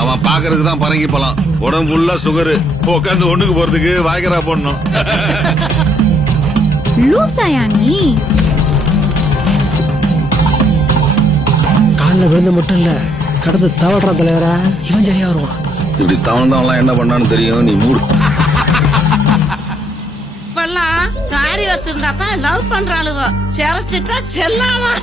அவன் பாக்குறதுக்கு தான் பரங்கி போலாம். உடம்பு ஃபுல்லா சுகரு. உட்காந்து ஒண்ணுக்கு போறதுக்கு வாய்க்கரா போடணும். லூசாயா நீ? காலில் விழுந்து மட்டும் இல்ல, கடந்து தவறான் தலைவரா. இவன் சரியா வருவான். இப்படி தவழ்ந்தவன்லாம் என்ன பண்ணான்னு தெரியும். நீ மூடு. இப்பெல்லாம் தாடி வச்சிருந்தா தான் லவ் பண்றாளுவோ, சிறைச்சிட்டா செல்லாவா.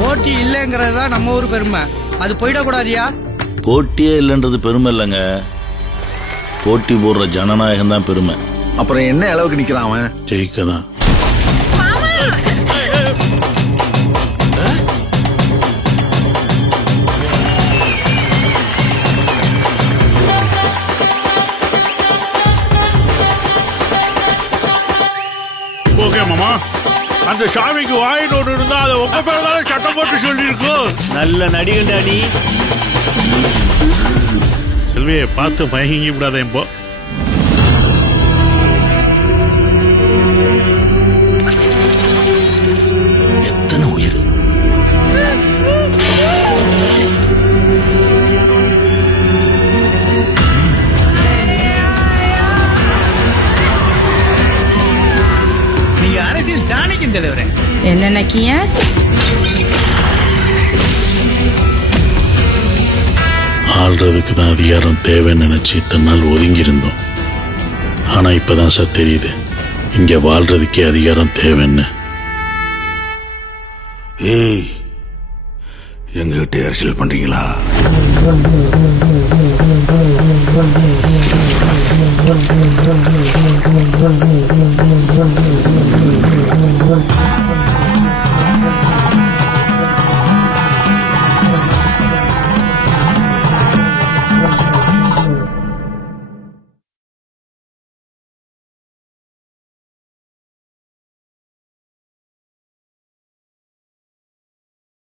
போட்டி இல்லைங்கிறது தான் நம்ம ஊர் பெருமை. அது போயிடக்கூடாதியா? போட்டியே இல்லைன்றது பெருமை இல்லைங்க, போட்டி போடுற ஜனநாயகம் தான் பெருமை. அப்புறம் என்ன அளவுக்கு நிக்கிறான் அவன்? ஜெயிக்க தான். ஓகே மாமா, அந்த சாமிக்கு வாயிட்டு ஒன்று இருந்தா அதை உங்க பேர் தானே சட்டம் போட்டு சொல்லியிருக்கோம். நல்ல நடிகண்டா நீ. செல்வியை பார்த்து பயங்கி விடாத. இப்போ எத்தனை உயிர்! நீங்க அரசியல் சாணிக்கும் தலைவரே. என்ன நக்கிய? ஆள்றதுக்கு தான் அதிகாரம் தேவைன்னு நினைச்சு இத்தனை நாள் ஒதுங்கி இருந்தோம். ஆனா இப்பதான் சார் தெரியுது, இங்க வாழ்றதுக்கே அதிகாரம் தேவைன்னு. ஏய், எங்ககிட்ட அரசியல் பண்றீங்களா? Thank you.